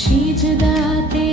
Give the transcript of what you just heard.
সিজদাতে